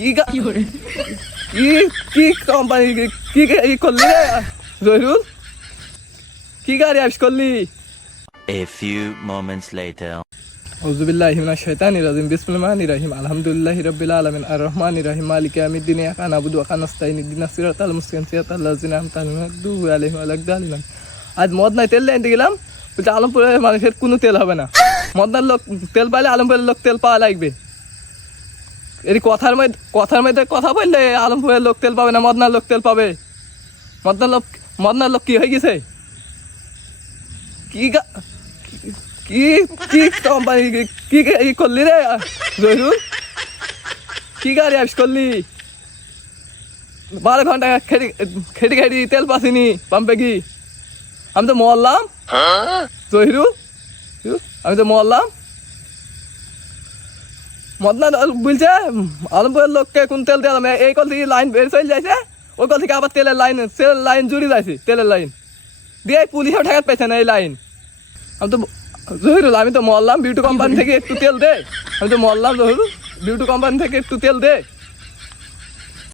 কি কোম্পানি কি করলি রে জহিরুল? কি গাড়ি আবিষ করলি? A few moments later. আউযুবিল্লাহি মিনাশ শাইতানির রাজিম বিসমিল্লাহির রহিম আলহামদুলিল্লাহি রাব্বিল আলামিন আর রহমানির রহিম মালিকি ইয়াউমিদ্দিন ইয়াকা নাবুদু ওয়া ইয়াকা নাস্তাইন ইহদিনাস সিরাতাল মুস্তাকিম সিরাতাল লাযিনা আন'আমতা আলাইহিম গায়রিল মাগদুবি আলাইহিম ওয়া লাদ-দালিন। আজ মদ নাই তেল আনতে গেলাম, বলছে আলমপুরের মানুষের কোনো তেল হবে না, মদনার লোক তেল পাইলে আলমপুরের লোক তেল পাওয়া লাগবে। এর কথার মধ্যে কথা বললে আলমপুরের লোক তেল পাবে না, মদনার লোক তেল পাবে। মদনার লোক কি হয়ে গেছে? কি কোম্পানি কি করলি রে জহিরুল? কি গাড়ি আবিষ করলি? 12 ঘন্টা খেটি তেল পাসিনি পাম্পে কি? আমি তো মরলাম জহিরুল, আমি তো মরলাম। মদনা বলছে আলমপুরের লোককে কোন তেল দিলাম, এই কল থেকে লাইন বের চলে যাইছে, ওই কল থেকে আবার তেলের লাইন জুড়ে যাইছে, তেলের লাইন দিয়ে পুলিশেও ঠেকাতে পাইছে না এই লাইন। আমি তো জহিরুল, আমি তো মরলাম, বিউটি কোম্পানি থেকে একটু তেল দে। আমি তো মরলাম জহিরুল, বিউটি কোম্পানি থেকে একটু তেল দে।